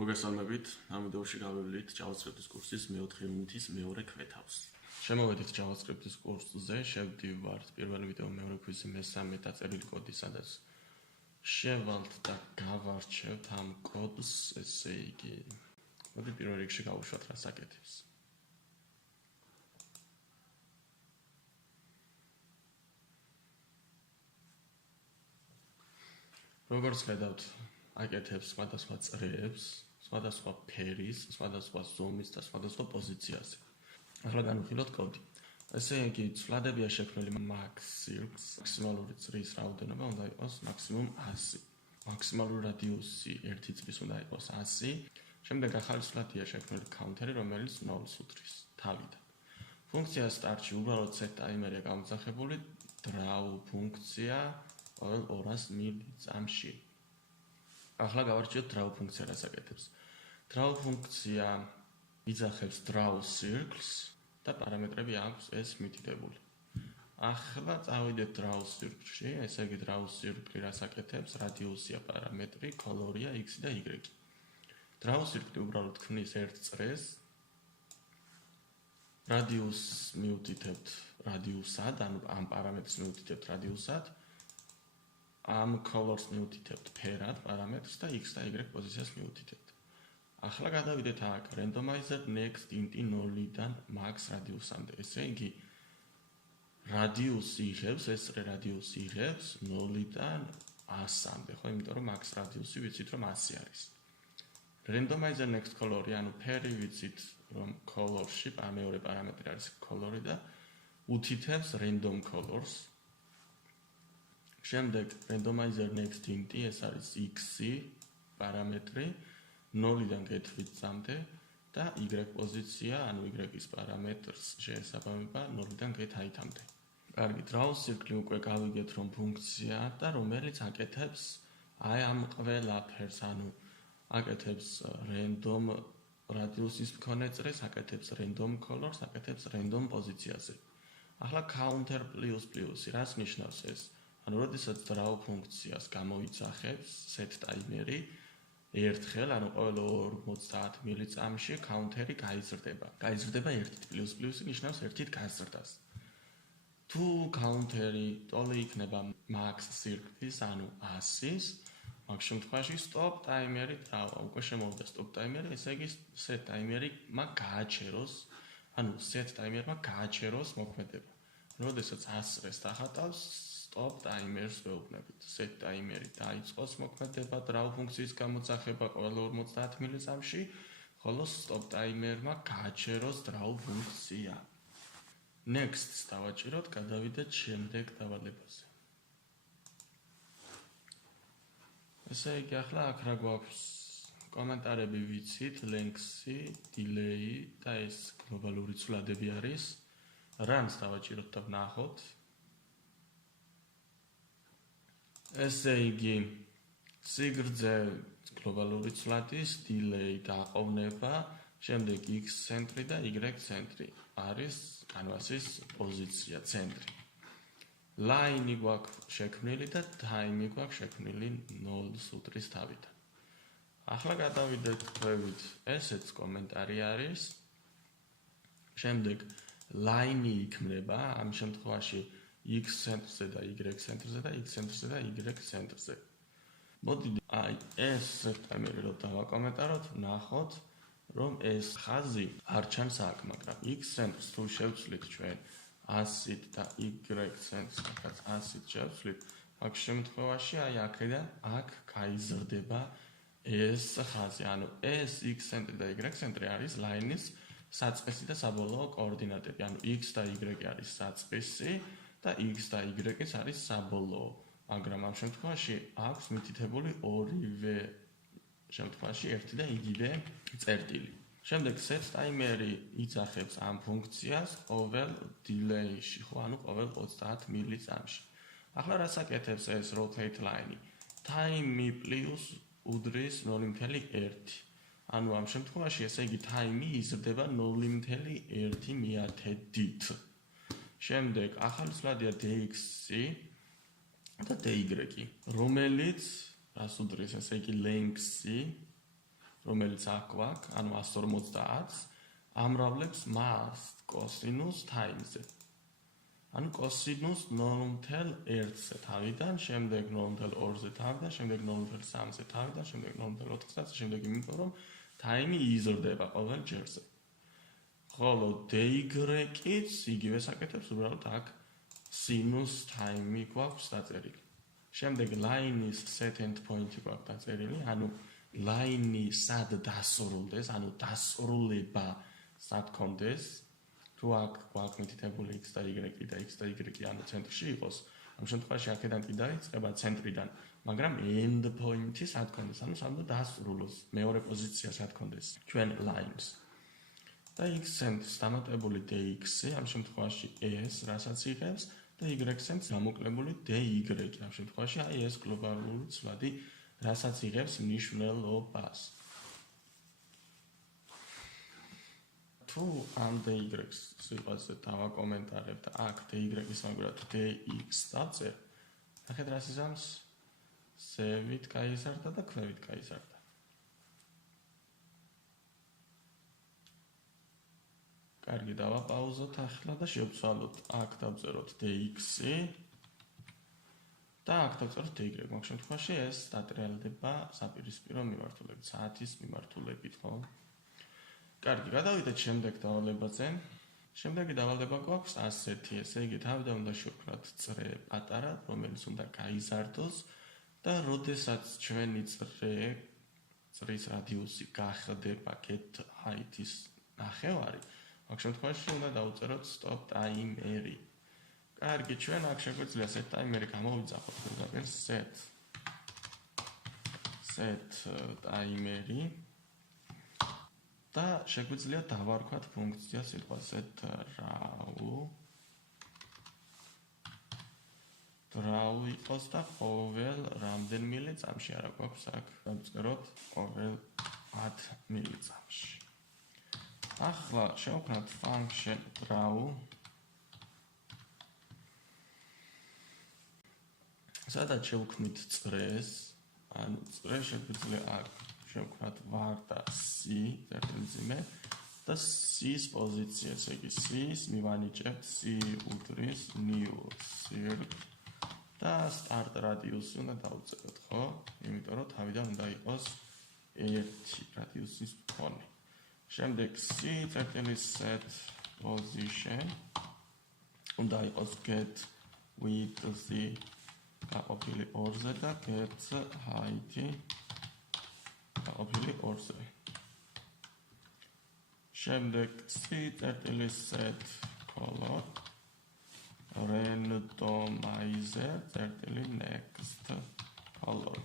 მოგესალმებით, ამ ვიდეოში გავივლით JavaScript-ის კურსის მეოთხე უნიტის მეორე ქვეთავს. შემოვედით JavaScript-ის კურსზე, შევდივართ პირველი ვიდეო მეორე კვიზი მესამე დაწერილი კოდი, სადაც შევალთ და გავარჩევთ ამ კოდს, ესე იგი. მოდი პირველ რიგში გავუშვათ რას აკეთებს. როგორც ხედავთ, აკეთებს სხვადასხვა წრეებს, სხვადასხვა ფერის, სხვადასხვა ზომის და სხვადასხვა პოზიციაზე. ახლა განვიხილოთ კოდი. ესე იგი, ცვლილებია შექმნილი max-circs, მაქსიმალური წრის რაოდენობა უნდა იყოს მაქსიმუმ 100. მაქსიმალური რადიუსი ერთი წრის უნდა იყოს 100. შემდეგ ახალი ცვლადია შექმნილი counter-ი, რომელიც 0-ს უდრის თავიდან. ფუნქცია start-ში უბრალოდ set timer-ია გამოძახებული, draw ფუნქცია ყოველ 200 მილიწამში. ახლა გავარჩიოთ draw ფუნქცია რას აკეთებს. draw ფუნქცია იძახებს draw circles და პარამეტრები აქვს ეს მითითებული. ახლა წავიდეთ draw circle-ში, ესე იგი draw circle რას აკეთებს, რადიუსია პარამეტრი, color-ია x და y. draw circle უბრალოდ ქმნის ერთ წრეს. radius მიუთითებთ radius-ად, ანუ ამ პარამეტრს მიუთითებთ radius-ად. ამ colors მიუთითებთ ფერად პარამეტრს და x და y პოზიციას მიუთითებთ. ახლა გადავიდეთ აქ randomizer next int-ი 0-დან max radius-ამდე. ესე იგი radius იღებს, ეს radius იღებს 0-დან 100-მდე, ხო? იმიტომ რომ max radius-ი ვიცით რომ 100 არის. randomizer next color-ი, ანუ ფერი ვიცით რომ color-ში მეორე პარამეტრი არის color-ი და უთითებს random colors. შემდეგ randomizer next int-ი, ეს არის x-ი პარამეტრი 0-დან get-ამდე და y პოზიცია, ანუ y-ის პარამეტრს შეესაბამება 0-დან get-height-ამდე. კარგი, draw circle უკვე გავიგეთ რომ ფუნქცია და რომელიც აკეთებს აი ამ ყველაფერს, ანუ აკეთებს random radius-ის მქონე წრეს, აკეთებს random colors, აკეთებს random პოზიციაზე. ახლა counter ++-ი რას ნიშნავს ეს? ანუ როდესაც draw ფუნქციას გამოიძახებს set timer-ი ერთხელ, ანუ ყოველ 50 მილიწამში counter-ი გაიზრდება. გაიზრდება 1++-ი ნიშნავს 1-ით გაზრდას. თუ counter-ი ტოლი იქნება max circle-ის, ანუ 100-ის, მაგ შემთხვევაში stop timer-ი უკვე შემოვიდა stop timer-ი, ესე იგი set timer-მა გააჩეროს, ანუ set timer-მა გააჩეროს მოქმედება. როდესაც 100-ს დახატავს stop timer-ს ვეუბნებით. set timer-ი დაიწყოს მოქმედება draw ფუნქციის გამოძახება ყოველ 50 მილიწამში, ხოლო stop timer-მა გააჩეროს draw ფუნქცია. next-ს დავაჭიროთ, გადავიდეთ შემდეგ დავალებაზე. ესე იგი, ახლა აქ რა გვაქვს? კომენტარები ვიცით, length-ი, delay და ეს გლობალური ცვლადები არის. runs დავაჭიროთ და ვნახოთ. ესე იგი, სიგრძე გლობალური ცვლადის delay დაყოვნება, შემდეგ x ცენტრი და y ცენტრი არის კანვასის პოზიცია, ცენტრი. line-ი გვაქვს შექმნილი და time-ი გვაქვს შექმნილი 0-ს უდრის თავიდან. ახლა გადავიდეთ ქვევით, ესეც კომენტარი არის. შემდეგ line-ი იქმნება ამ შემთხვევაში x ცენტრზე და y ცენტრზე და x ცენტრზე და y ცენტრზე. მოდით აი ეს timer-ი რო დავაკომენტაროთ, ნახოთ რომ ეს ხაზი არ ჩანს აქ, მაგრამ x ცენტრს თუ შევცვლით ჩვენ 100-ით და y ცენტრს 100-ით შევცვლით, აქ შემთხვევაში აი აქედან აქ გაიზრდება ეს ხაზი, ანუ ეს x ცენტრი და y ცენტრი არის line-ის საწყისი და საბოლოო კოორდინატები, ანუ x და y არის საწყისი და x და y-იც არის საბოლოო, მაგრამ ამ შემთხვევაში აქვს მითითებული ორივე შემთხვევაში ერთი და იგივე წერტილი. შემდეგ set timer-ი იძახებს ამ ფუნქციას ყოველ delay-ში, ხო, ანუ ყოველ 30 მილიწამში. ახლა რას აკეთებს ეს rotate line-ი? time plus უდრის 0.1. ანუ ამ შემთხვევაში ესე იგი time-ი იზრდება 0.1 მიათედით. შემდეგ ახალი ცვლადია dx-ი და dy, რომელიც რას უდრის, ესე იგი length-ი რომელიც აქ გვაქვს, ანუ 150-ს ამრავლებს მას კოსინუს ტაიმზე. ანუ კოსინუს 0.1-ზე თავიდან, შემდეგ 0.2-ზე თავიდან, შემდეგ 0.3-ზე თავიდან, შემდეგ 0.4-ზე, შემდეგ იმიტომ რომ ტაიმი იზრდება ყოველ ჯერზე. ხოლო dy-იც იგივე საკეთებს, უბრალოდ აქ სინუს ტაიმი გვაქვს დაწერილი. შემდეგ ლაინის set end point-ი გვაქვს დაწერილი, ანუ ლაინი სად დასრულდეს, ანუ დასრულება სად კონდეს, თუ აქ გვაქვს მითითებული x და y და x და y ანუ ცენტრში იყოს, ამ შემთხვევაში აქედან კი დაიწყება ცენტრიდან, მაგრამ end point-ი სად კონდეს, ანუ სად დასრულოს, მეორე პოზიცია სად კონდეს ჩვენ lines. და x-ს დამატებული dx-ი ამ შემთხვევაში s რასაც იღებს და y-ს გამოკლებული dy ამ შემთხვევაში აი ეს გლობალური ცვლადი რასაც იღებს მნიშვნელობას. თუ ამ dy-ს სიტყვაზე დავაკომენტარებ და აქ dy-ის მაგალითად dx დავწერ, ნახეთ რას იზამს? ზევით გაიზარდა და ქვევით გაიზარდა. კარგი, დავაპაუზოთ ახლა და შევცვალოთ აქ დავწეროთ dx-ი და აქ დავწეროთ dy. მაგ შემთხვევაში ეს დატრიალდება საპირისპირო მიმართულებით, საათის მიმართულებით, ხო? კარგი, გადავიდეთ შემდეგ დავალებაზე. შემდეგი დავალება გვაქვს ასეთი, ესე იგი თავიდან უნდა შევქმნათ წრე პატარა, რომელიც უნდა გაიზარდოს და როდესაც ჩვენი წრის რადიუსი გახდება get height-ის ნახევარი, მაგ შემთხვევაში უნდა დავწეროთ stop timer-ი. კარგი, ჩვენ აქ შეგვიძლია set timer-ი გამოვიძახოთ, ზოგადად set timer-ი და შეგვიძლია დავარქვათ ფუნქცია სიტყვაზე draw იყოს და ყოველ რამდენიმე წამში არა გვაქვს აქ დავწეროთ ყოველ 10 მილიწამში. ახლა შევქმნათ function draw. სადაც შევქმნით წრეს, ანუ წრე შეგვიძლია აქ შევქმნათ var და c წერტილზიმე და c-ის პოზიცია, ესე იგი c-ს მივანიჭებთ c უდრის new circ და start radius-ი უნდა დავწეროთ, ხო? იმიტომ რომ თავიდან უნდა იყოს 1 radius-ის მქონე. შემდეგ c წერტილის set position უნდა იყოს get width-ი გაყოფილი 2-ზე და get height-ი გაყოფილი 2-ზე. შემდეგ c წერტილის set color randomizer წერტილი next color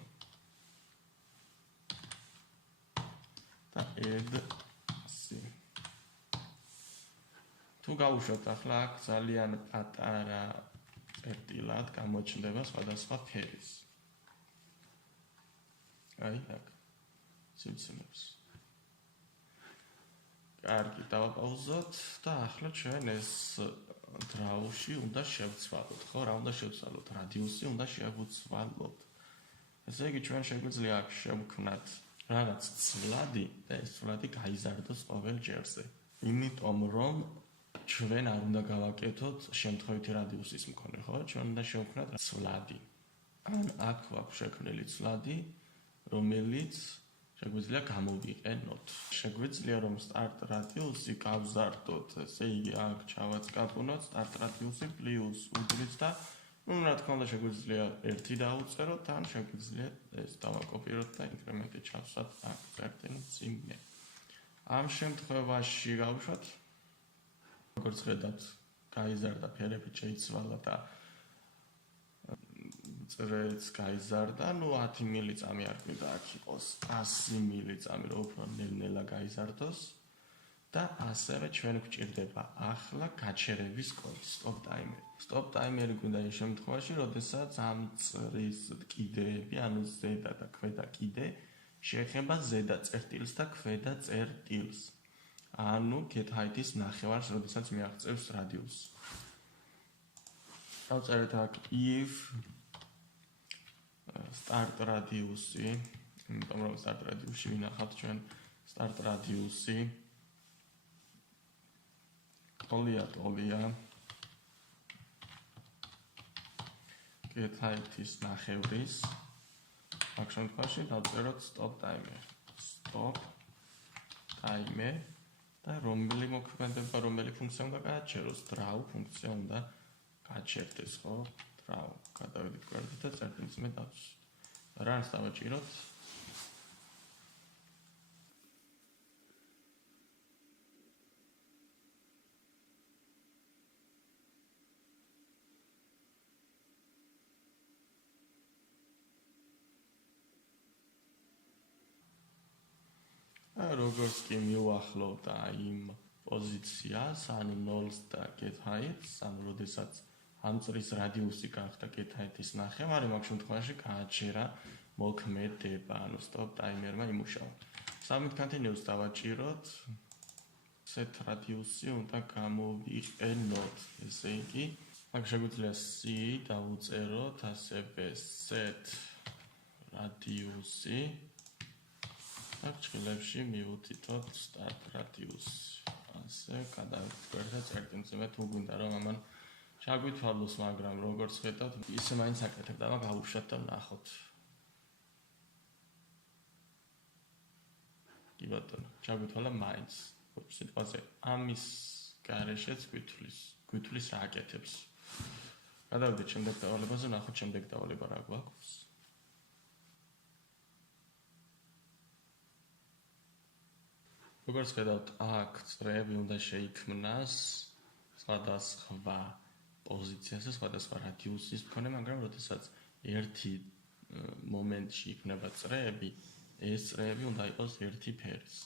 და add c. თუ გავუშვათ ახლა აქ ძალიან პატარა წერტილად გამოჩნდება სხვადასხვა ფერის. აი აქ სიმცნებს. კარგი, დავაპაუზოთ და ახლა ჩვენ ეს draw-ში უნდა შევცვალოთ, ხო? რა უნდა შევცვალოთ? რადიუსი უნდა შევცვალოთ. ესე იგი ჩვენ შეგვიძლია აქ შევქმნათ რაღაც ცვლადი და ეს ცვლადი გაიზარდოს ყოველ ჯერზე. იმიტომ რომ ჩვენ არ უნდა გავაკეთოთ შემთხვევითი რადიუსის მქონე, ხო? ჩვენ უნდა შევქმნათ ცვლადი. ან აქ გვაქვს შექმნილი ცვლადი, რომელიც შეგვიძლია გამოვიყენოთ. შეგვიძლია რომ start radius-ი გავზარდოთ, ესე იგი აქ ჩავაწყაპუნოთ start radius-ი პლუს უდრის და რა თქმა უნდა შეგვიძლია 1 დავუწეროთ, ან შეგვიძლია ეს დავაკოპიროთ და ინკრემენტი ჩავსვათ აქ წერტილი წინე. ამ შემთხვევაში გავუშვათ როგორც ხედავთ, გაიზარდა ფერები შეიცვალა და წრეც გაიზარდა, ну 10 მილიწამი არ მინდა აქ იყოს 100 მილიწამი, რომ უფრო ნელ-ნელა გაიზარდოს და ასევე ჩვენ გვჭირდება ახლა გაჩერების კოდი, stop timer. Stop timer გვინდა იმ შემთხვევაში, როდესაც ამ წრის კიდეები, ანუ ზედა და ქვედა კიდე შეეხება ზედა წერტილს და ქვედა წერტილს. ანუ get height-ის ნახევარს, როდესაც მიაღწევს რადიუსს. დავწერეთ აქ if start radius-ი იმიტომ რომ start radius-ში ვინახავთ ჩვენ start radius-ი ტოლია get height-ის ნახევრის აქ შემთხვევაში დავწეროთ stop timer და რომელი მოქმედება რომელი ფუნქცია უნდა გააჩეროს draw ფუნქცია უნდა გააჩერდეს ხო draw გადავიდეთ გვერდით და წერტილზე დავწერთ რანს დავაჭიროთ როგორც კი მივახლოვთ იმ პოზიციას, ანუ 0-ს და get height-ს, ანუ როდესაც ამ წრის რადიუსი გახდა get height-ის ნახევარი, მაგ შემთხვევაში გააჩერა მოქმედება, ანუ stop timer-მა იმუშავა. Submit continuous დავაჭიროთ. set radius-ი უნდა გამოვიყენოთ, ესე იგი, აქ შეგვიძლია c დავუწეროთ, ასევე set radius-ი ჭრილებში მივუთითოთ start radius. ასე გადავწერთ წერტილზე თუ გვინდა რომ ამან ჩაგვითვალოს, მაგრამ როგორც ხედავთ, ისე მაინც აკეთებდა, მაგ გავუშვათ და ვნახოთ. კი ბატონო, ჩაგვითვალა მაინც. სიტყვაზე ამის გარეშეც გვითვლის რა აკეთებს. გადავიდეთ შემდეგ დავალებაზე, ვნახოთ შემდეგ დავალება რა გვაქვს. როგორც ხედავთ, აქ წრეები უნდა შეიქმნას სხვადასხვა პოზიციაზე, სხვადასხვა რადიუსის მქონე, მაგრამ როდესაც ერთი მომენტში იქნება წრეები, ეს წრეები უნდა იყოს ერთი ფერის.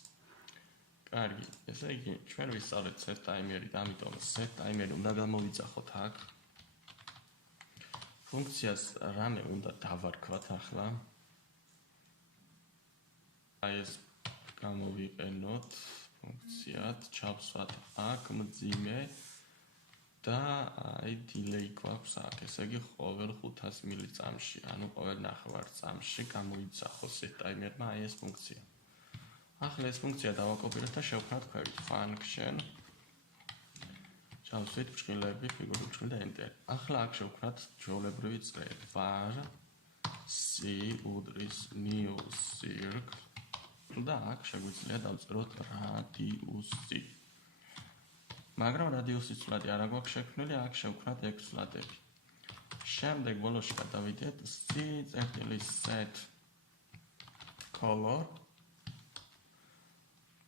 კარგი, ესე იგი, ჩვენ ვისწავლეთ set timer-ი, ამიტომ set timer-ი უნდა გამოვიძახოთ აქ. ფუნქციას რამე უნდა დავარქვათ ახლა. აი ეს გამოვიყენოთ ფუნქციად, ჩავსვათ აქ მძიმე და აი delay გვაქვს აქ, ესე იგი ყოველ 500 მილიწამში, ანუ ყოველ ნახევარ წამში გამოიძახოს set timer-მა აი ეს ფუნქცია. ახლა ეს ფუნქცია დავაკოპიროთ და შევქმნათ ქვევით function. ჩავსვით ბრწყილები, ფიგურული ბრწყილი და enter. ახლა აქ შევქმნათ ჩვეულებრივი წრე var c უდრის new circle და აქ შეგვიძლია დავწეროთ რადიუსი. მაგრამ რადიუსის ცვლადი არ გვაქვს შექმნილი, აქ შევქმნათ x ცვლადები. შემდეგ ბოლოში გადავიდეთ c.set color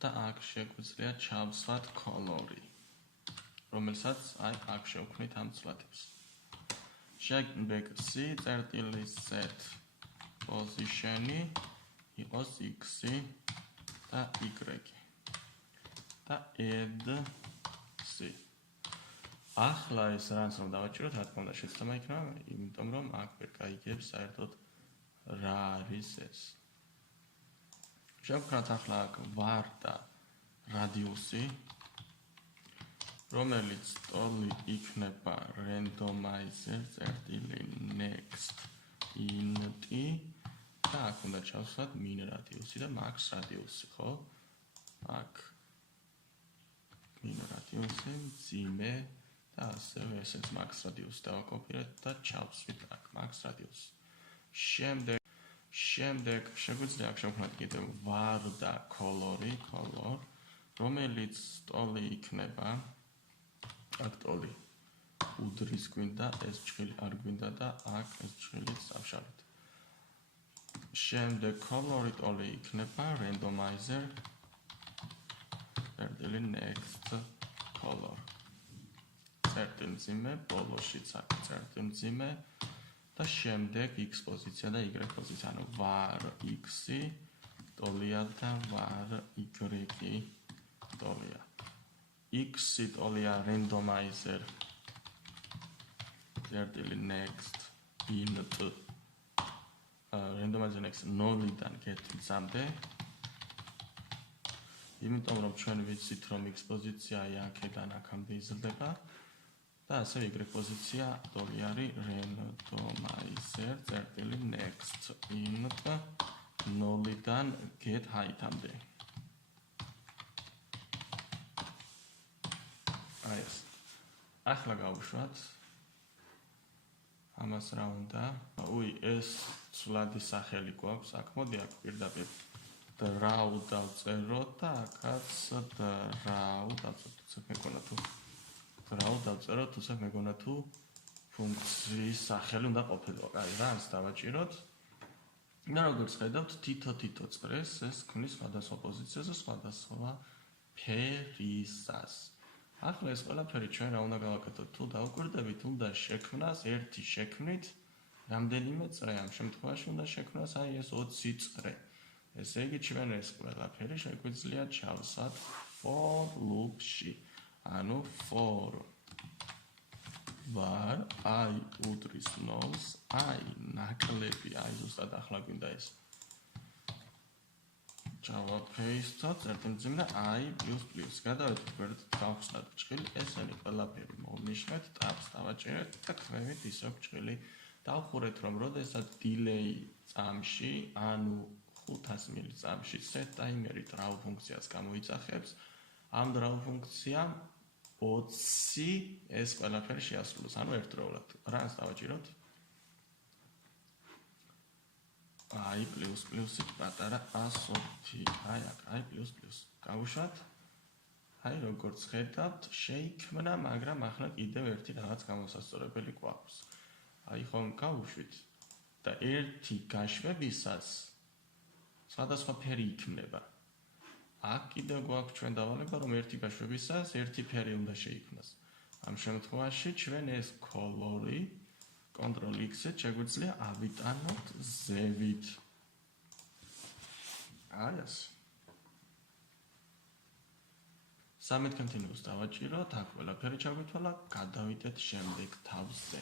და აქ შეგვიძლია ჩავსვათ color-ი, რომელსაც აი აქ შევქმნით ამ ცვლადებს. შემდეგ c.set position-ი იყოს x-ი და y-ი და add c. ახლა ეს რანს რომ დავაჭიროთ, რა თქმა უნდა შეცდომა იქნება, იმიტომ რომ აქ ვერ გაიგებს საერთოდ რა არის ეს. შევქმნათ ახლა აქ var და radius-ი, რომელიც ტოლი იქნება randomizer next int-ი და აქ უნდა ჩავსვათ min radius-ი და max radius-ი, ხო? აქ min radius-ი, მძიმე და ასევე ესეც max radius-ი დავაკოპირეთ და ჩავსვით აქ max radius-ი. შემდეგ შეგვიძლია აქ შევქმნათ კიდევ var და color-ი, რომელიც ტოლი იქნება აქ ტოლი უდრის გვინდა, ეს ჭრილი არ გვინდა და აქ ეს ჭრილიც დავშალოთ. შემდეგ color-ი ტოლი იქნება randomizer next color. წერტილმძიმე, ბოლოშიც აქ წერტილმძიმე და შემდეგ x პოზიცია და y პოზიცია, ანუ var x-ი ტოლია და var y-ი ტოლია. x-ი ტოლია randomizer next int randomizer next 0-დან get-მდე. იმიტომ რომ ჩვენ ვიცით რომ x პოზიცია აქედან აქამდე იზრდება და ასევე y პოზიცია ტოლი არის randomizer next int 0-დან get height-მდე. აი ეს. ახლა გავუშვათ. ამას რა უნდა? ეს ცვლადი სახელი გვაქვს აქ. მოდი აქ პირდაპირ draw დავწეროთ და აქაც draw დავწეროთ. თუცა მეგონა თუ draw დავწეროთ, თუცა მეგონა თუ ფუნქციის სახელი უნდა ყოფილიყო. აი რა არის დავაჭიროთ. და როგორც ხედავთ, თითო წრეს ეს ქმნის სხვადასხვა პოზიციაზე სხვადასხვა ფერისას. ახლა ეს ყველაფერი ჩვენ რა უნდა გავაკეთოთ? თუ დავუკვირდებით, უნდა შექმნას ერთი შექმნით რამდენიმე წრე. ამ შემთხვევაში უნდა შექმნას აი ეს 20 წრე. ესე იგი ჩვენ ეს ყველაფერი შეგვიძლია ჩავსვათ for loop-ში. ანუ for var I უდრის 0-ს I ნაკლები აი ზუსტად ახლა გვინდა ეს ჩავაფეისთოთ წერტილმძიმრა I++. გადავედით გვერდით გავხსნათ ჭრილი ესენი ყველაფერი მოვნიშნეთ tabs დავაჭერეთ და ქმნებით ისევ ჭრილი დავხურეთ რომ როდესაც delay წამში ანუ 500 მილი წამში set timer-ი draw ფუნქციას გამოიძახებს ამ draw ფუნქციამ 20 ეს ყველაფერი შეასრულოს, ანუ ერთდროულად. რას დავაჭიროთ? I++ პატარა ასოთი. აი აქ, I++. გავუშვათ. აი როგორც ხედავთ, შეიქმნა, მაგრამ ახლა კიდევ ერთი რაღაც გამოსასწორებელი გვაქვს. აი ხომ გავუშვით და ერთი გაშვებისას სხვადასხვა ფერი იქნება. აქ კიდევ გვაქვს ჩვენ დავალება რომ ერთი გაშვებისას ერთი ფერი უნდა შეიქმნას. ამ შემთხვევაში ჩვენ ეს color-ი Ctrl+X-ით შეგვიძლია ავიტანოთ ზევით. აი ეს. Submit continuous დავაჭიროთ, აქ ყველაფერი ჩაგვითვალა, გადავიდეთ შემდეგ თავზე.